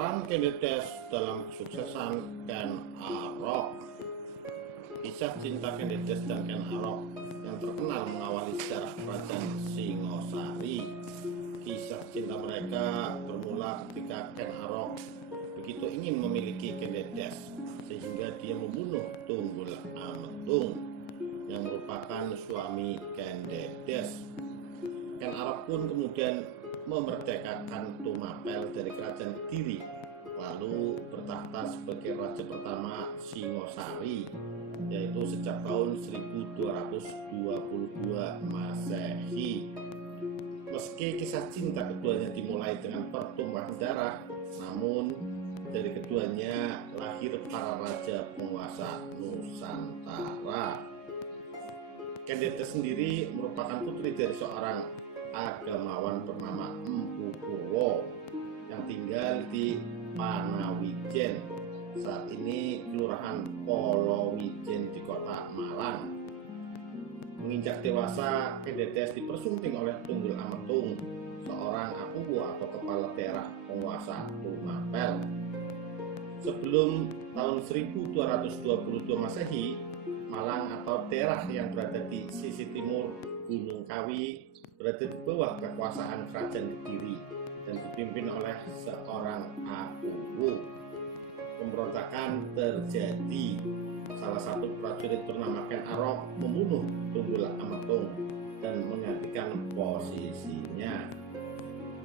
Peran Kendetes dalam kesuksesan Ken Arok. Kisah cinta Kendetes dan Ken Arok yang terkenal mengawali sejarah kerajaan Singosari. Kisah cinta mereka bermula ketika Ken Arok begitu ingin memiliki Kendetes sehingga dia membunuh Tunggul Ametung yang merupakan suami Kendetes. Ken Arok pun kemudian memerdekakan Tumapel dari kerajaan Kediri, lalu bertahta sebagai raja pertama Singosari, yaitu sejak tahun 1222 Masehi. Meski kisah cinta keduanya dimulai dengan pertumpahan darah, namun dari keduanya lahir para raja penguasa Nusantara. Kendetes sendiri merupakan putri dari seorang agamawan bernama Empu Purwo yang tinggal di Panawijen, saat ini Kelurahan Polowijen di Kota Malang. Menginjak dewasa, Kendetes dipersunting oleh Tunggul Ametung, seorang akuwu atau kepala daerah penguasa Tumapel. Sebelum tahun 1222 Masehi, Malang atau daerah yang berada di sisi timur Gunung Kawi berada di bawah kekuasaan kerajaan Kediri dan dipimpin oleh seorang akuwu. Pemberontakan terjadi. Salah satu prajurit bernama Ken Arok membunuh Tunggul Ametung dan menggantikan posisinya.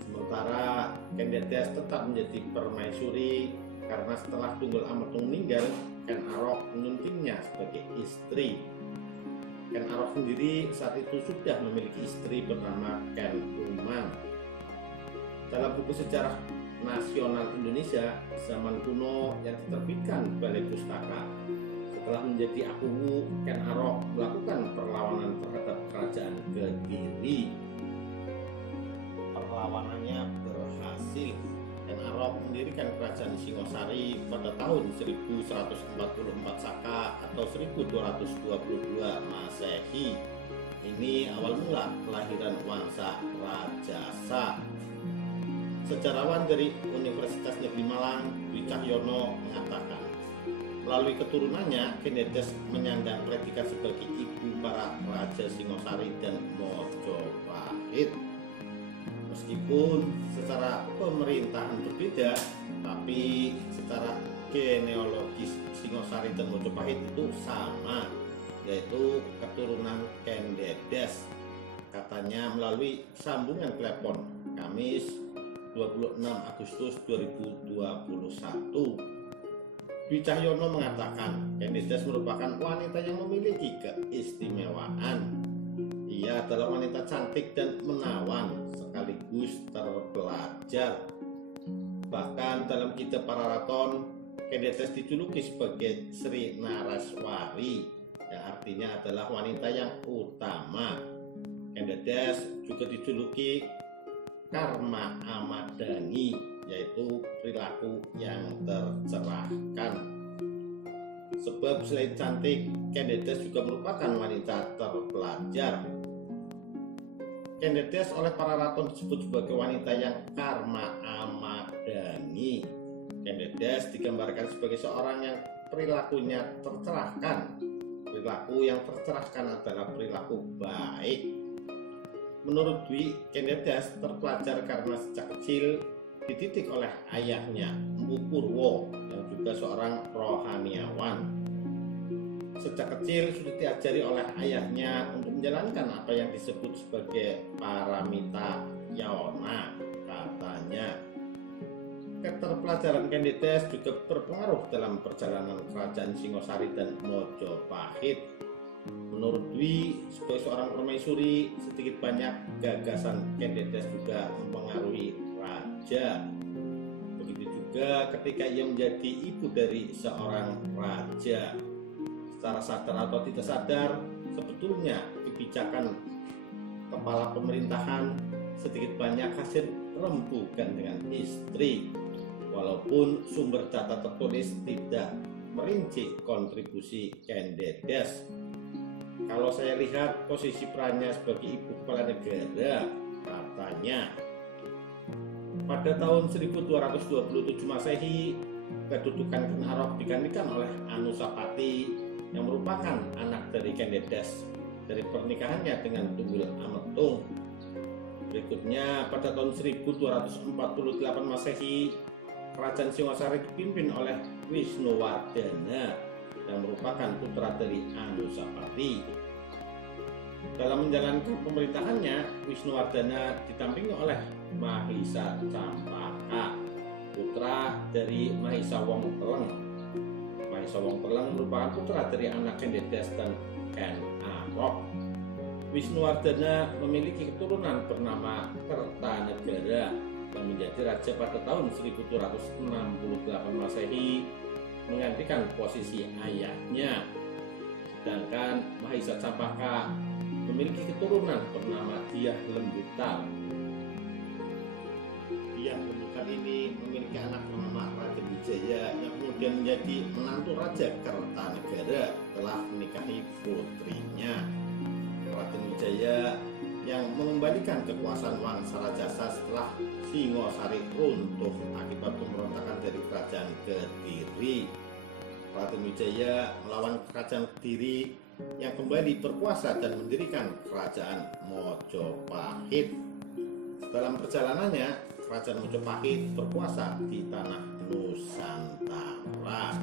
Sementara Kendetes tetap menjadi permaisuri karena setelah Tunggul Ametung meninggal, Ken Arok menyuntingnya sebagai istri. Ken Arok sendiri saat itu sudah memiliki istri bernama Ken Umang. Dalam buku sejarah nasional Indonesia zaman kuno yang diterbitkan Balai Pustaka, setelah menjadi akuwu, Ken Arok melakukan perlawanan terhadap kerajaan Kediri. Perlawanannya berhasil. Ken Arok mendirikan kerajaan Singosari pada tahun 1144 Saka atau 1222 Masehi. Ini awal mula kelahiran Wangsa Rajasa. Sejarawan dari Universitas Negeri Malang, Dwi Cahyono mengatakan, melalui keturunannya Kendetes menyandang predikat sebagai ibu para raja Singosari dan Mojopahit. Meskipun secara pemerintahan berbeda, tapi secara genealogis Singosari dan Mojopahit itu sama, yaitu keturunan Kendetes. Katanya melalui sambungan telepon Kamis 26 Agustus 2021. Dwi Cahyono mengatakan Kendetes merupakan wanita yang memiliki keistimewaan. Ia adalah wanita cantik dan menawan sekaligus terpelajar. Bahkan dalam kitab Pararaton, Kendetes dijuluki sebagai Sri Naraswari, yang artinya adalah wanita yang utama. Kendetes juga dijuluki Karma Amadani, yaitu perilaku yang tercerahkan. Sebab selain cantik, Kendetes juga merupakan wanita terpelajar. Kendetes oleh para raton disebut sebagai wanita yang karma amadani. Kendetes digambarkan sebagai seorang yang perilakunya tercerahkan. Perilaku yang tercerahkan adalah perilaku baik. Menurut Dwi, Kendetes terpelajar karena sejak kecil dididik oleh ayahnya, Empu Purwo, yang juga seorang rohaniawan. Sejak kecil sudah diajari oleh ayahnya untuk menjalankan apa yang disebut sebagai paramita yona, katanya. Keterpelajaran Kendetes juga berpengaruh dalam perjalanan kerajaan Singosari dan Mojopahit. Menurut Dwi, sebagai seorang permaisuri, sedikit banyak gagasan Kendetes juga mempengaruhi raja. Begitu juga ketika ia menjadi ibu dari seorang raja. Secara sadar atau tidak sadar, sebetulnya kebijakan kepala pemerintahan sedikit banyak hasil rembukan dengan istri. Walaupun sumber data tertulis tidak merinci kontribusi Kendetes. Kalau saya lihat posisi perannya sebagai ibu kepala negara, katanya Pada tahun 1227 Masehi, kedudukan Kenarok digantikan oleh Anusapati yang merupakan anak dari Kendedes dari pernikahannya dengan Tunggul Ametung. Berikutnya, pada tahun 1248 Masehi, Kerajaan Singosari dipimpin oleh Wisnuwardana yang merupakan putra dari Anusapati. Dalam menjalankan pemerintahannya, Wisnuwardana didampingi oleh Mahisa Campaka, putra dari Mahisa Wongkeleng. Mahisa Wongkeleng merupakan putra dari anak Kendedes dan Kenarok. Wisnuwardana memiliki keturunan bernama Kertanegara yang menjadi raja pada tahun 1268 Masehi, menggantikan posisi ayahnya. Sedangkan Mahisa Campaka memiliki keturunan bernama Dyah Lembutan. Dyah Lembutan ini memiliki anak bernama Raden Wijaya yang kemudian menjadi menantu Raja Kertanegara telah menikahi putrinya. Raden Wijaya yang mengembalikan kekuasaan Wangsa Rajasa setelah Singosari runtuh akibat pemberontakan dari kerajaan Kediri. Raden Wijaya melawan kerajaan Kediri yang kembali berkuasa dan mendirikan kerajaan Mojopahit. Dalam perjalanannya, kerajaan Mojopahit berkuasa di tanah Nusantara.